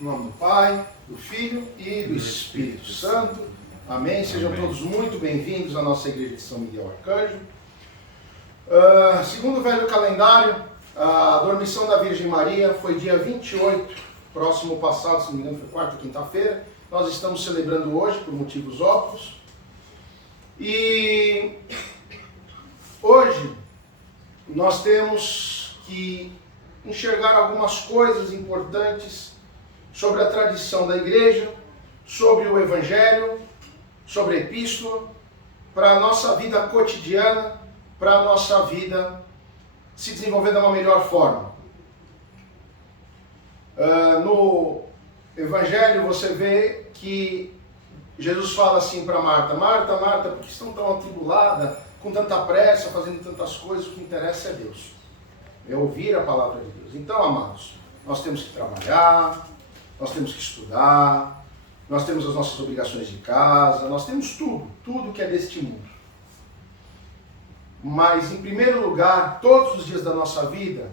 Em nome do Pai, do Filho e do Espírito Santo. Amém. Sejam todos muito bem-vindos à nossa igreja de São Miguel Arcanjo. Segundo o velho calendário, a dormição da Virgem Maria foi dia 28, próximo passado, se não me engano, foi quarta, quinta-feira. Nós estamos celebrando hoje por motivos óbvios. E hoje nós temos que enxergar algumas coisas importantes sobre a tradição da igreja, sobre o evangelho, sobre a epístola, para a nossa vida cotidiana, para a nossa vida se desenvolver de uma melhor forma. No evangelho você vê que Jesus fala assim para Marta: Marta, Marta, por que estão tão atribulada, com tanta pressa, fazendo tantas coisas? O que interessa é Deus. É ouvir a palavra de Deus. Então, amados, nós temos que trabalhar, nós temos que estudar, nós temos as nossas obrigações de casa, nós temos tudo que é deste mundo. Mas, em primeiro lugar, todos os dias da nossa vida,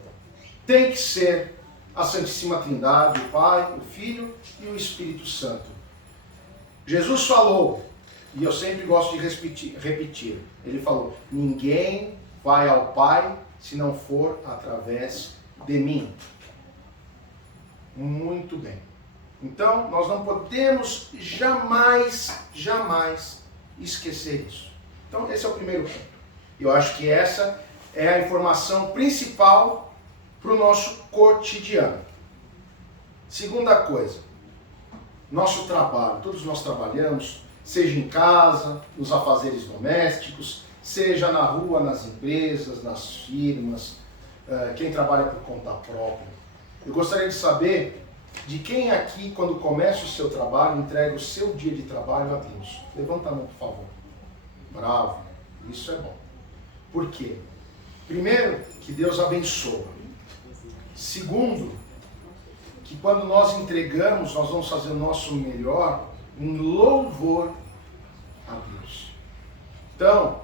tem que ser a Santíssima Trindade, o Pai, o Filho e o Espírito Santo. Jesus falou, e eu sempre gosto de repetir, ele falou: ninguém vai ao Pai se não for através de mim. Muito bem. Então, nós não podemos jamais esquecer isso. Então, esse é o primeiro ponto. Eu acho que essa é a informação principal para o nosso cotidiano. Segunda coisa, nosso trabalho. Todos nós trabalhamos, seja em casa, nos afazeres domésticos, seja na rua, nas empresas, nas firmas, quem trabalha por conta própria. Eu gostaria de saber de quem aqui, quando começa o seu trabalho, entrega o seu dia de trabalho a Deus. Levanta a mão, por favor. Bravo, isso é bom. Por quê? Primeiro, que Deus abençoa. Segundo, que quando nós entregamos, nós vamos fazer o nosso melhor em louvor a Deus. Então,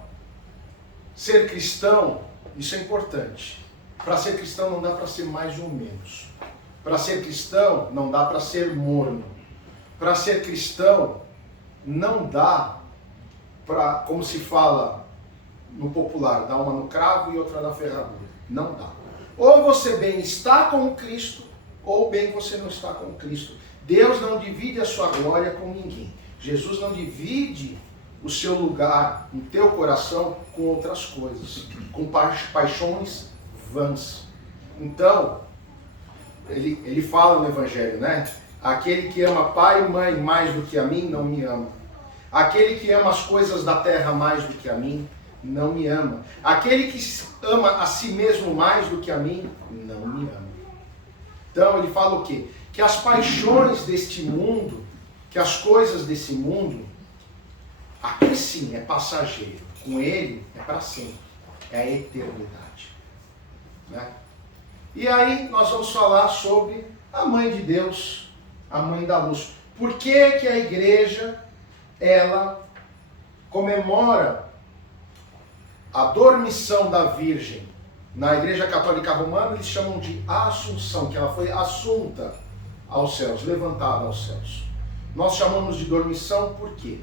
ser cristão, isso é importante. Para ser cristão não dá para ser mais ou menos. Para ser cristão não dá para ser morno. Para ser cristão não dá para, como se fala no popular, dar uma no cravo e outra na ferradura. Não dá. Ou você bem está com Cristo, ou bem você não está com Cristo. Deus não divide a sua glória com ninguém. Jesus não divide o seu lugar no teu coração com outras coisas, com paixões vãs. Então, ele fala no Evangelho, né? Aquele que ama pai e mãe mais do que a mim, não me ama. Aquele que ama as coisas da terra mais do que a mim, não me ama. Aquele que ama a si mesmo mais do que a mim, não me ama. Então, ele fala o quê? Que as paixões deste mundo, que as coisas desse mundo, aqui sim é passageiro, com ele é para sempre, é a eternidade. Né? E aí nós vamos falar sobre a Mãe de Deus, a Mãe da Luz. Por que que a igreja, ela comemora a dormição da Virgem? Na Igreja Católica Romana eles chamam de Assunção, que ela foi assunta aos céus, levantada aos céus. Nós chamamos de dormição por quê?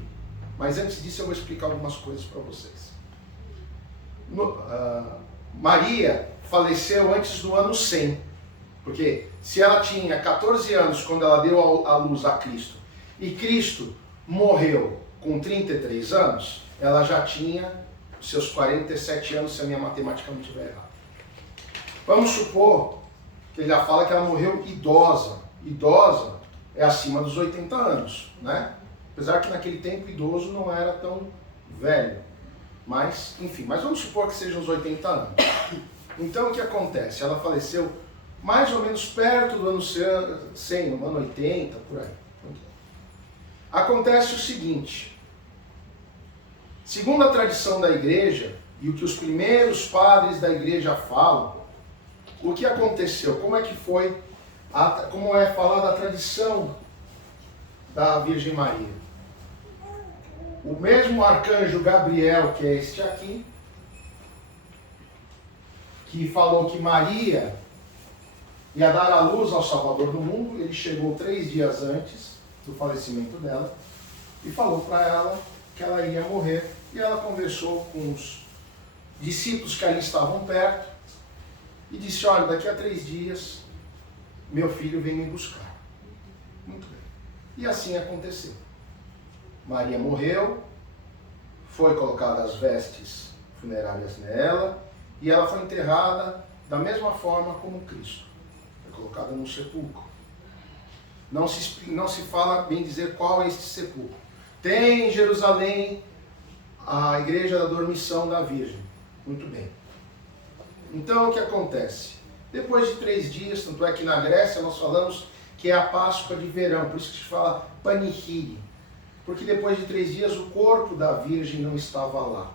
Mas antes disso eu vou explicar algumas coisas para vocês. Maria faleceu antes do ano 100, porque se ela tinha 14 anos quando ela deu à luz a Cristo, e Cristo morreu com 33 anos, ela já tinha os seus 47 anos, se a minha matemática não estiver errada. Vamos supor que ele já fala que ela morreu idosa. Idosa é acima dos 80 anos, né? Apesar que naquele tempo idoso não era tão velho. Mas, enfim, mas vamos supor que sejam uns 80 anos. Então o que acontece? Ela faleceu mais ou menos perto do ano 100, no ano 80, por aí. Acontece o seguinte: segundo a tradição da igreja, e o que os primeiros padres da igreja falam, o que aconteceu? Como é que foi, como é falada a tradição da Virgem Maria? O mesmo arcanjo Gabriel, que é este aqui, que falou que Maria ia dar à luz ao Salvador do mundo. Ele chegou 3 dias antes do falecimento dela e falou para ela que ela ia morrer. E ela conversou com os discípulos que ali estavam perto e disse: olha, daqui a 3 dias meu filho vem me buscar. Muito bem. E assim aconteceu. Maria morreu, foi colocadas as vestes funerárias nela e ela foi enterrada da mesma forma como Cristo. Foi colocada num sepulcro. Não se fala bem dizer qual é este sepulcro. Tem em Jerusalém a igreja da dormição da Virgem. Muito bem. Então o que acontece? Depois de 3 dias, tanto é que na Grécia nós falamos que é a Páscoa de verão, por isso que se fala Panihiri. Porque depois de 3 dias o corpo da Virgem não estava lá.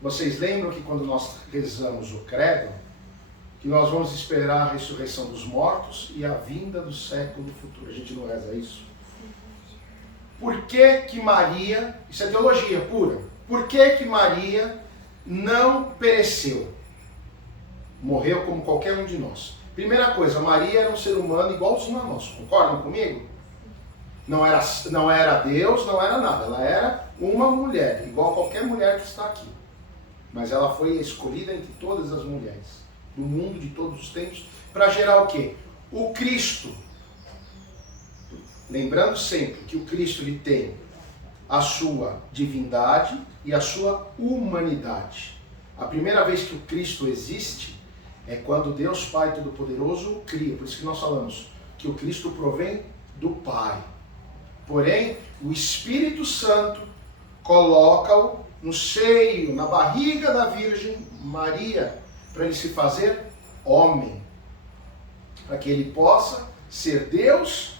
Vocês lembram que quando nós rezamos o credo, que nós vamos esperar a ressurreição dos mortos e a vinda do século futuro. A gente não reza isso? Por que que Maria, isso é teologia pura, por que que Maria não pereceu? Morreu como qualquer um de nós. Primeira coisa, Maria era um ser humano igualzinho a nós, concordam comigo? Não era Deus, não era nada, ela era uma mulher, igual a qualquer mulher que está aqui. Mas ela foi escolhida entre todas as mulheres do mundo de todos os tempos para gerar o quê? O Cristo. Lembrando sempre que o Cristo ele tem a sua divindade e a sua humanidade. A primeira vez que o Cristo existe é quando Deus Pai Todo-Poderoso o cria. Por isso que nós falamos que o Cristo provém do Pai. Porém, o Espírito Santo coloca-o no seio, na barriga da Virgem Maria, para ele se fazer homem, para que ele possa ser Deus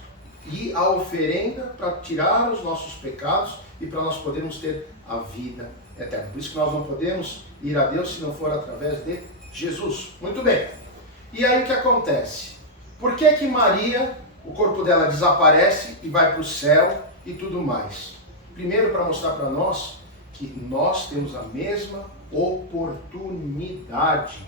e a oferenda para tirar os nossos pecados e para nós podermos ter a vida eterna. Por isso que nós não podemos ir a Deus se não for através de Jesus. Muito bem. E aí o que acontece? Por que que Maria, o corpo dela desaparece e vai para o céu e tudo mais? Primeiro, para mostrar para nós que nós temos a mesma oportunidade.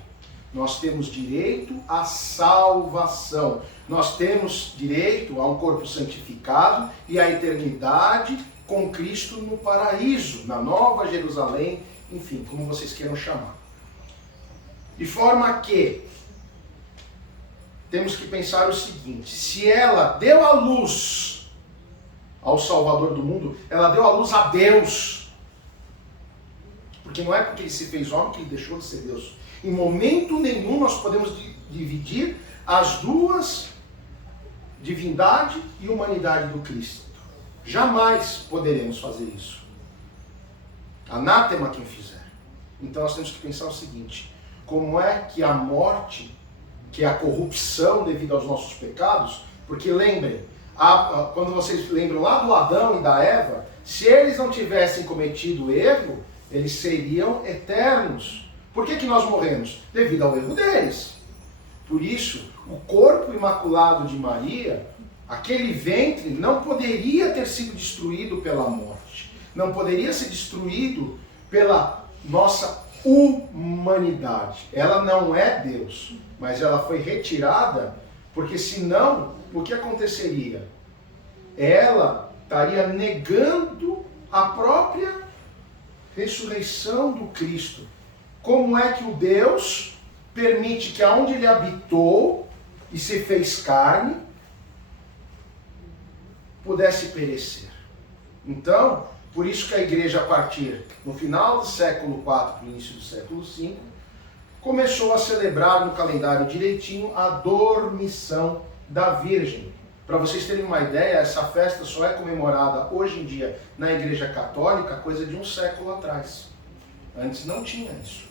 Nós temos direito à salvação. Nós temos direito a um corpo santificado e à eternidade com Cristo no paraíso, na Nova Jerusalém, enfim, como vocês queiram chamar. De forma que temos que pensar o seguinte: se ela deu a luz ao Salvador do mundo, ela deu a luz a Deus. Porque não é porque ele se fez homem que ele deixou de ser Deus. Em momento nenhum nós podemos dividir as duas, divindade e humanidade do Cristo. Jamais poderemos fazer isso. Anátema quem fizer. Então nós temos que pensar o seguinte: como é que a morte, que é a corrupção devido aos nossos pecados, porque lembrem, quando vocês lembram lá do Adão e da Eva, se eles não tivessem cometido erro, eles seriam eternos. Por que que nós morremos? Devido ao erro deles. Por isso, o corpo imaculado de Maria, aquele ventre, não poderia ter sido destruído pela morte. Não poderia ser destruído pela nossa humanidade. Ela não é Deus, mas ela foi retirada, porque senão, o que aconteceria? Ela estaria negando a própria ressurreição do Cristo. Como é que o Deus permite que aonde ele habitou e se fez carne, pudesse perecer? Então, por isso que a igreja, a partir no final do século IV, no início do século V, começou a celebrar no calendário direitinho a dormição da Virgem. Para vocês terem uma ideia, essa festa só é comemorada hoje em dia na Igreja Católica coisa de um século atrás. Antes não tinha isso.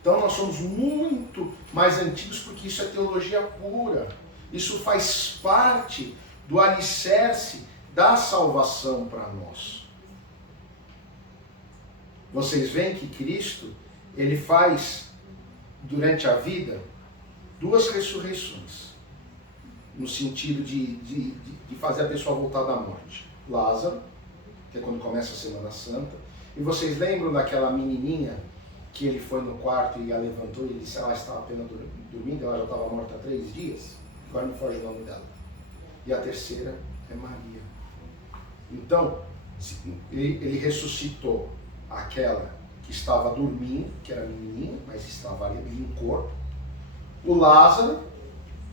Então nós somos muito mais antigos porque isso é teologia pura. Isso faz parte do alicerce da salvação para nós. Vocês veem que Cristo, ele faz durante a vida 2 ressurreições. No sentido de fazer a pessoa voltar da morte. Lázaro, que é quando começa a Semana Santa. E vocês lembram daquela menininha que ele foi no quarto e a levantou e disse, ela estava apenas dormindo, ela já estava morta há 3 dias, agora me foge o nome dela. E a terceira é Maria. Então, ele ressuscitou aquela que estava dormindo, que era menininha, mas estava ali em corpo, o Lázaro,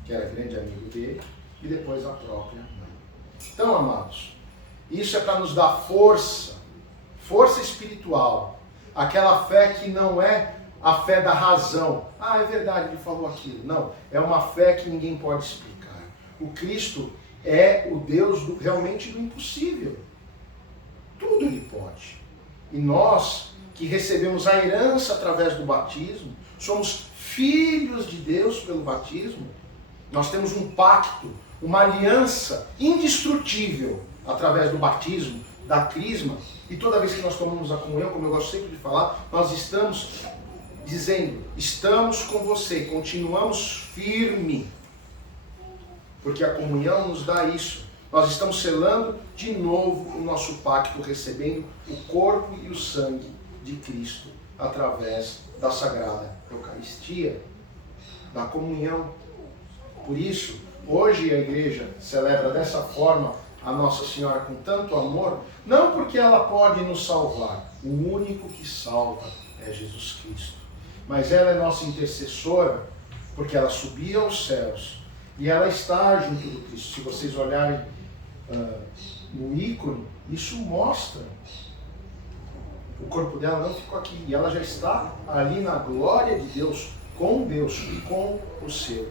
que era grande amigo dele, e depois a própria mãe. Então, amados, isso é para nos dar força espiritual, aquela fé que não é a fé da razão. Ah, é verdade, ele falou aquilo. Não, é uma fé que ninguém pode explicar. O Cristo é o Deus realmente do impossível. Tudo ele pode. E nós, que recebemos a herança através do batismo, somos filhos de Deus pelo batismo, nós temos um pacto, uma aliança indestrutível através do batismo, da crisma, e toda vez que nós tomamos a comunhão, como eu gosto sempre de falar, nós estamos dizendo, estamos com você, continuamos firme, porque a comunhão nos dá isso. Nós estamos selando de novo o nosso pacto, recebendo o corpo e o sangue de Cristo através da Sagrada Eucaristia, da comunhão. Por isso, hoje a igreja celebra dessa forma a Nossa Senhora com tanto amor, não porque ela pode nos salvar, o único que salva é Jesus Cristo, mas ela é nossa intercessora, porque ela subia aos céus e ela está junto do Cristo. Se vocês olharem no ícone, isso mostra. O corpo dela não ficou aqui, e ela já está ali na glória de Deus, com Deus e com o seu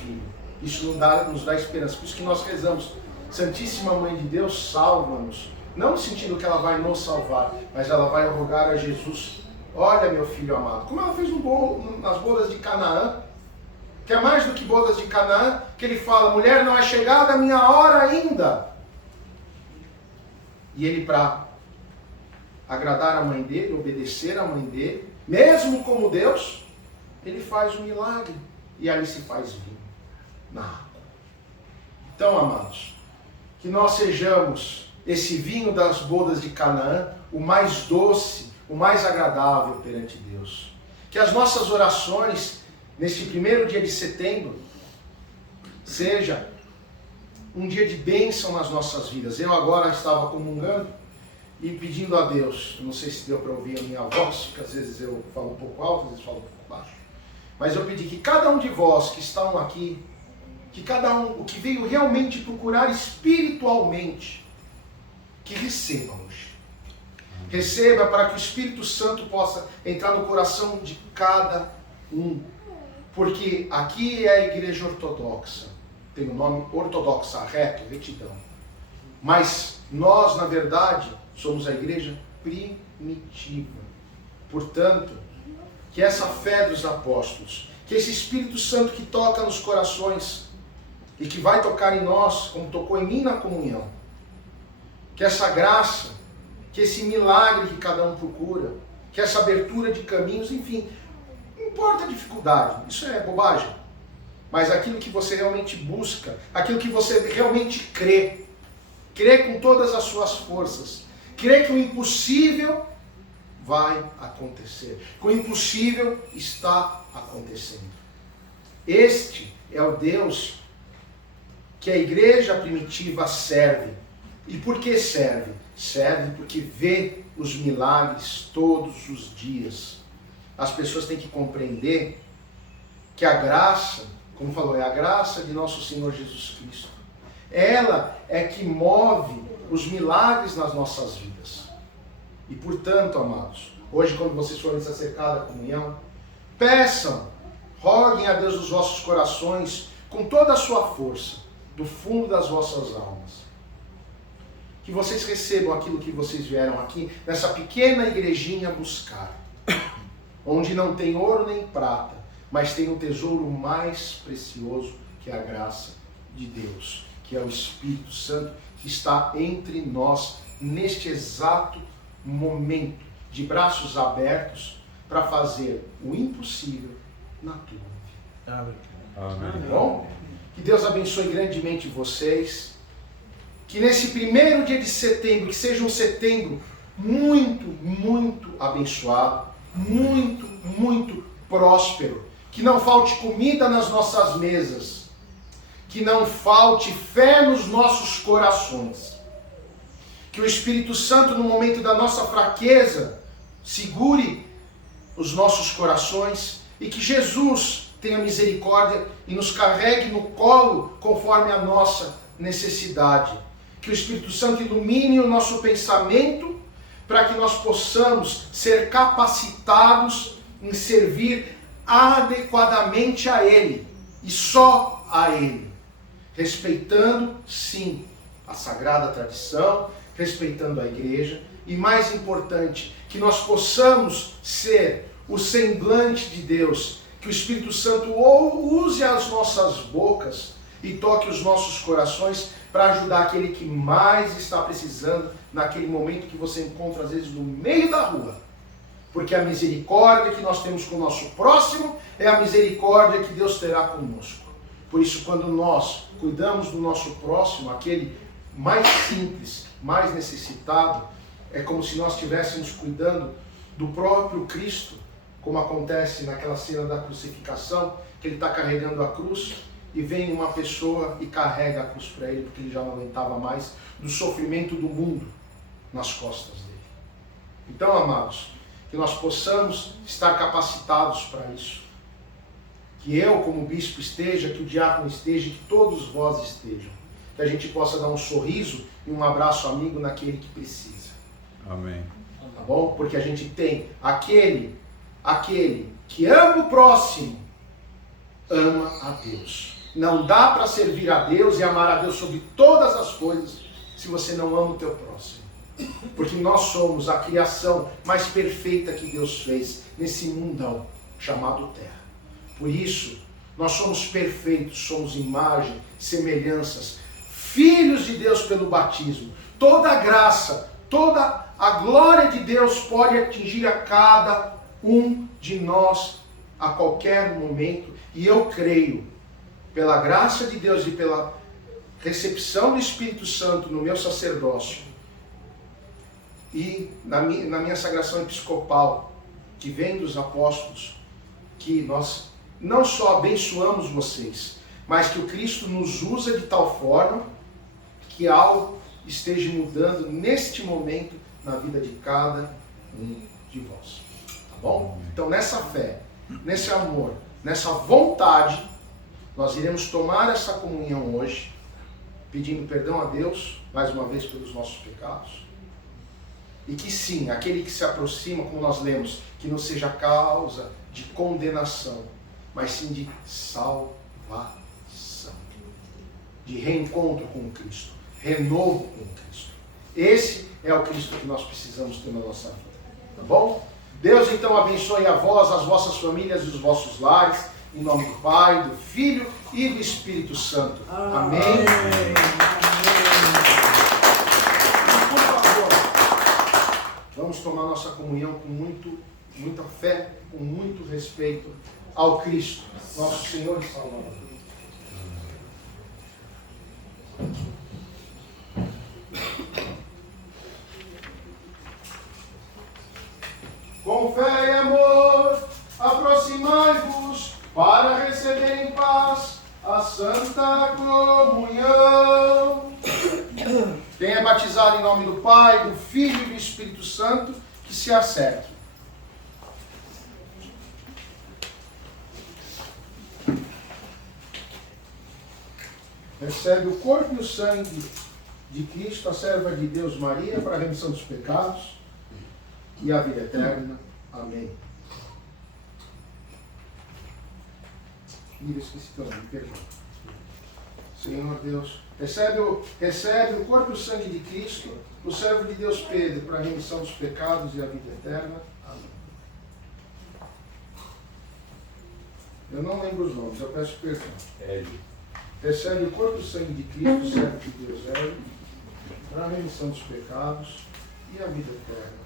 Filho. Isso nos dá esperança. Por isso que nós rezamos, Santíssima Mãe de Deus, salva-nos. Não no sentido que ela vai nos salvar, mas ela vai rogar a Jesus, olha meu filho amado, como ela fez nas bodas de Canaã, que é mais do que bodas de Canaã, que ele fala, mulher, não é chegada a minha hora ainda. E ele, para agradar a mãe dele, obedecer a mãe dele, mesmo como Deus, ele faz um milagre, e ali se faz vinho na água. Então, amados, que nós sejamos esse vinho das bodas de Canaã, o mais doce, o mais agradável perante Deus. Que as nossas orações, neste primeiro dia de setembro, seja um dia de bênção nas nossas vidas. Eu agora estava comungando e pedindo a Deus, não sei se deu para ouvir a minha voz, porque às vezes eu falo um pouco alto, às vezes falo um pouco baixo, mas eu pedi que cada um de vós que estão aqui, que cada um, o que veio realmente procurar espiritualmente, que receba hoje. Receba para que o Espírito Santo possa entrar no coração de cada um. Porque aqui é a igreja ortodoxa. Tem o nome ortodoxa, reto, retidão. Mas nós, na verdade, somos a igreja primitiva. Portanto, que essa fé dos apóstolos, que esse Espírito Santo que toca nos corações e que vai tocar em nós, como tocou em mim na comunhão, que essa graça, que esse milagre que cada um procura, que essa abertura de caminhos, enfim, não importa a dificuldade, isso é bobagem, mas aquilo que você realmente busca, aquilo que você realmente crê com todas as suas forças, crê que o impossível vai acontecer, que o impossível está acontecendo. Este é o Deus que a igreja primitiva serve. E por que serve? Serve porque vê os milagres todos os dias. As pessoas têm que compreender que a graça, como falou, é a graça de nosso Senhor Jesus Cristo. Ela é que move os milagres nas nossas vidas. E portanto, amados, hoje quando vocês forem se acercar da comunhão, peçam, roguem a Deus dos vossos corações com toda a sua força, do fundo das vossas almas. Que vocês recebam aquilo que vocês vieram aqui, nessa pequena igrejinha buscar. Onde não tem ouro nem prata, mas tem o tesouro mais precioso, que é a graça de Deus, que é o Espírito Santo, que está entre nós, neste exato momento, de braços abertos, para fazer o impossível na tua vida. Amém. Amém. Bom? Que Deus abençoe grandemente vocês. Que nesse primeiro dia de setembro, que seja um setembro muito, muito abençoado. muito, muito próspero. Que não falte comida nas nossas mesas. Que não falte fé nos nossos corações. Que o Espírito Santo, no momento da nossa fraqueza, segure os nossos corações. E que Jesus tenha misericórdia e nos carregue no colo conforme a nossa necessidade. Que o Espírito Santo ilumine o nosso pensamento para que nós possamos ser capacitados em servir adequadamente a Ele e só a Ele, respeitando, sim, a sagrada tradição, respeitando a igreja e, mais importante, que nós possamos ser o semblante de Deus, que o Espírito Santo use as nossas bocas e toque os nossos corações para ajudar aquele que mais está precisando naquele momento que você encontra às vezes no meio da rua. Porque a misericórdia que nós temos com o nosso próximo é a misericórdia que Deus terá conosco. Por isso, quando nós cuidamos do nosso próximo, aquele mais simples, mais necessitado, é como se nós estivéssemos cuidando do próprio Cristo, como acontece naquela cena da crucificação, que ele está carregando a cruz e vem uma pessoa e carrega a cruz para ele, porque ele já não aguentava mais do sofrimento do mundo nas costas dele. Então, amados, que nós possamos estar capacitados para isso. Que eu, como bispo, esteja, que o diácono esteja, que todos vós estejam. Que a gente possa dar um sorriso e um abraço amigo naquele que precisa. Amém. Tá bom? Porque a gente tem aquele que ama o próximo, ama a Deus. Não dá para servir a Deus e amar a Deus sobre todas as coisas se você não ama o teu próximo. Porque nós somos a criação mais perfeita que Deus fez nesse mundão chamado Terra. Por isso, nós somos perfeitos, somos imagem, semelhanças, filhos de Deus pelo batismo. Toda a graça, toda a glória de Deus pode atingir a cada um de nós a qualquer momento. E eu creio, pela graça de Deus e pela recepção do Espírito Santo no meu sacerdócio e na minha sagração episcopal, que vem dos apóstolos, que nós não só abençoamos vocês, mas que o Cristo nos usa de tal forma que algo esteja mudando neste momento na vida de cada um de vós. Tá bom? Então, nessa fé, nesse amor, nessa vontade, nós iremos tomar essa comunhão hoje, pedindo perdão a Deus, mais uma vez, pelos nossos pecados. E que sim, aquele que se aproxima, como nós lemos, que não seja causa de condenação, mas sim de salvação, de reencontro com Cristo, renovo com Cristo. Esse é o Cristo que nós precisamos ter na nossa vida. Tá bom? Deus então abençoe a vós, as vossas famílias e os vossos lares, em nome do Pai, do Filho e do Espírito Santo. Amém. Por favor, vamos tomar nossa comunhão com muita fé, com muito respeito ao Cristo, nosso Senhor e Salvador. Com fé e amor, aproximai-vos para receber em paz a Santa Comunhão. Quem é batizado em nome do Pai, do Filho e do Espírito Santo, que se acerte. Recebe o corpo e o sangue de Cristo, a serva de Deus Maria, para a remissão dos pecados e a vida eterna. Amém. Eu esqueci teu nome, perdão. Senhor Deus, recebe o corpo e o sangue de Cristo, o servo de Deus Pedro, para a remissão dos pecados e a vida eterna. Amém. Eu não lembro os nomes, eu peço perdão. Recebe o corpo e o sangue de Cristo, o servo de Deus Hélio, para a remissão dos pecados e a vida eterna.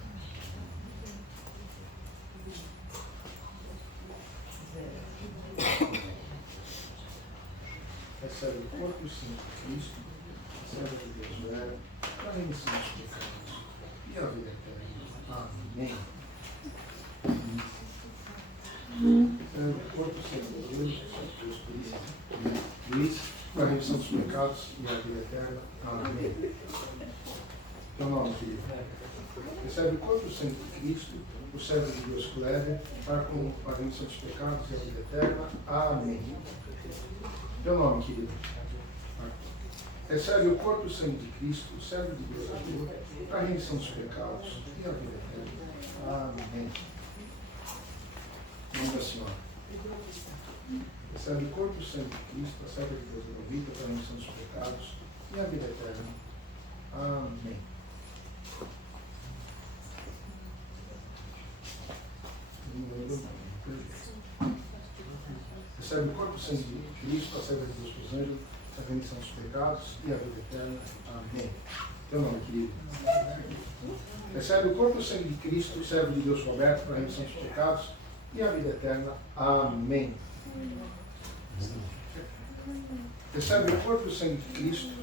Recebe o corpo e o sangue de Cristo, o servo de Deus Hélio, para a remissão dos pecados e a vida eterna. Amém. O corpo sem Deus, Luiz, para a remissão dos pecados e a vida eterna. Amém. Teu nome, querido. Recebe o corpo e o sangue de Cristo, o servo de Deus Kleber, para com a remissão dos pecados e a vida eterna. Amém. Teu nome, querido. Recebe o corpo e o sangue de Cristo, o servo de Deus Arthur, para a remissão dos pecados e a vida eterna. Amém. Em nome da Senhora. Recebe o corpo e o sangue de Cristo, a serva de Deus Novita, para a remissão dos pecados e a vida eterna. Amém. Recebe o corpo e o sangue de Cristo, a serva de Deus dos anjos, a remissão dos pecados e a vida eterna. Amém. Teu nome, querido. Recebe o corpo e o sangue de Cristo, o servo de Deus Roberto, para a remissão dos pecados e a vida eterna. Amém. Recebe o corpo e o sangue de Cristo,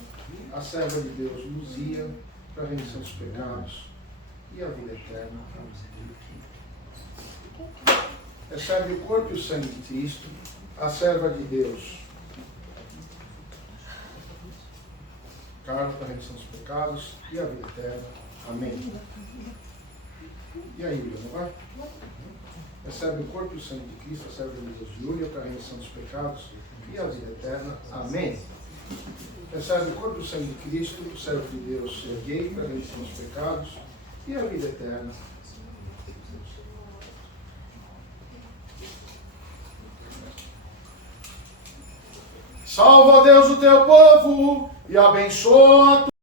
a serva de Deus Luzia, para a remissão dos pecados e a vida eterna. Recebe o corpo e o sangue de Cristo, a serva de Deus Carlos, para a remissão dos pecados e a vida eterna. Amém. E aí, Júlia, não vai? Recebe o corpo e o sangue de Cristo, a serva de Deus Júlia, para a remissão dos pecados e a vida eterna. Amém. Recebe o corpo e o sangue de Cristo, o servo de Deus Serguei, para a remissão dos pecados e a vida eterna. Salva, Deus, o teu povo e abençoa a tua